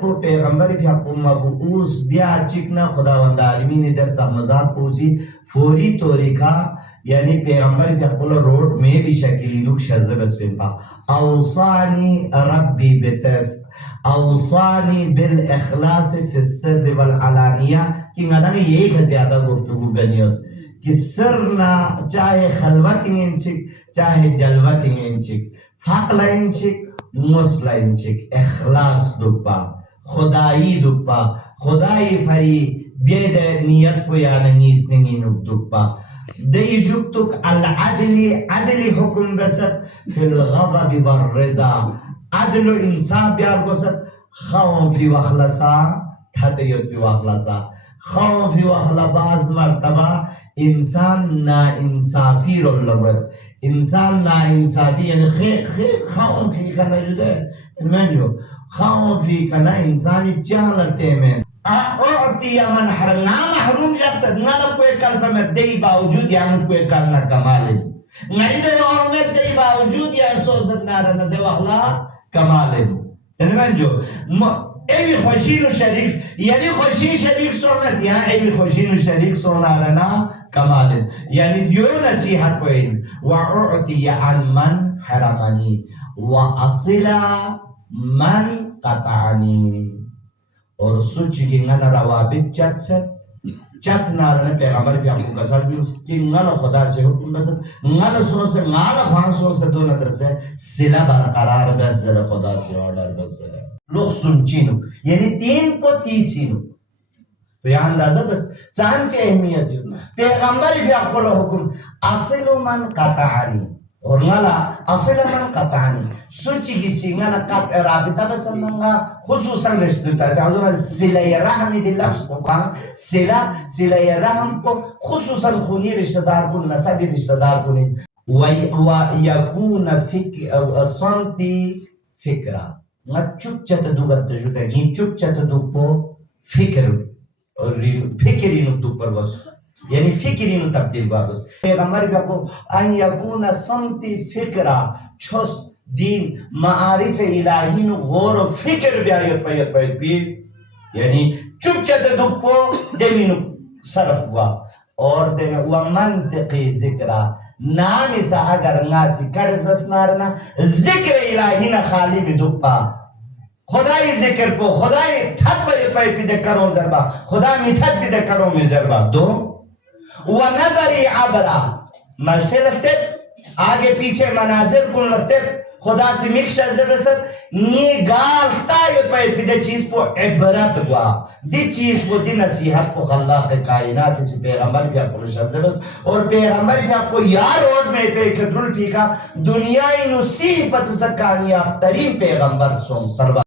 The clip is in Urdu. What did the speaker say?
په پیغمبر بیا په مبعوث بیا چکنه خداوند عالمین در مزاد پوزی فوری طریقہ یعنی پیغمبر بیا خپل روډ مې به شکلی لوک شزه بس په اوصانی ربی بتس اوصانی بالاخلاص فی السر والعلانیہ کہ مدن ایک زیادہ گفتگو بنیاد کہ سرنا چاہے خلوت انچک چاہے جلوت انچک فقل انچک مسل انچک اخلاص دوپا خدایی دوپا خدایی فری بید نیت کو یا نیست نگی نک دوپا دی جبتک العدل حکم بسد فی الغضب والرضا عدل و انصاف بیار گوست خوم فی وخلصا تحتیت فی وخلصا خوم فی وخلا باز مرتبہ انسان نا انصافی رو لگت انسان نا انصافی یعنی خوم فی کنا جده المنجو خوم فی کنا انسانی چالرتے میں اعطی من حرم نا محروم جاکسد نا دا کوئی کلپا میں دی باوجود یعنی کوئی کلنا کمالی نری دو احمد دی باوجود یا سوزد نارنا دی وخلا کمالی یعنی منجو ایوی خوشین و شریک یعنی خوشین شریک سونت یہاں ایوی خوشین و شریک سونارنا کمالن یعنی دیو نصیحت کوئین وَعُعْتِيَ عَنْ مَنْ حَرَمَنِي وَأَصِلَ مَنْ قَطَعَنِي اور سوچی کی نگا روابط چت سے چت نارنے پیغمبر بھی آپ کو کسر بھی کہ نگا خدا سے حکم بسد نگا سو سے نگا فانسوں سے دو ندر سے سلہ برقرار بسر خدا سے آرڈر بسر لوگ سنچینو یعنی 3 پو 30 تو یہاں اندازہ بس چاہم سے اہمیت دیو پیغمبر بھی آپ کو حکم اصل من قطعانی اور نالا اصل من قطعانی سوچی کی سینگانا قطع رابطہ بسندنگا خصوصا رشتتا چاہدونا سلہ رحمی دی لفظ کو کہاں سلہ رحم کو خصوصا خونی رشتدار کو نصبی رشتدار کو نہیں وَيَكُونَ صَمْتِ فِكْرًا nga chupcha ta dugat ta juta gi chupcha ta du po fikri nu tu parvas yani fikri nu tabdil babas peygambari bi ko an yakuna samti fikra chos din ma'arif ilahi nu gor fikr bi ayat payat bi yani chupcha ta du po deminu sarf wa اور دینا و منطقی ذکرہ نامی سا اگر ناسی کڑ زسنارنا ذکر الہی نا خالی بھی دپا خدای ذکر پو خدای تھت پر پای پیدے کرو ضربا خدا می تھت پیدے کرو می ضربا دو و نظری عبرہ ملسے لگتے آگے پیچھے مناظر کن لگتے خدا سے مکش از دبست نیگال تای پای پیدے چیز پو عبرت گوا دی چیز پو دی نصیحت پو خلاق کائنات اسی پیغمبر بھی آپ کو نشاز دبست اور پیغمبر بھی آپ کو یا روڈ میں پہ کدرل پھیکا دنیا انو سی پتسک کامیاب ترین پیغمبر سون سلوات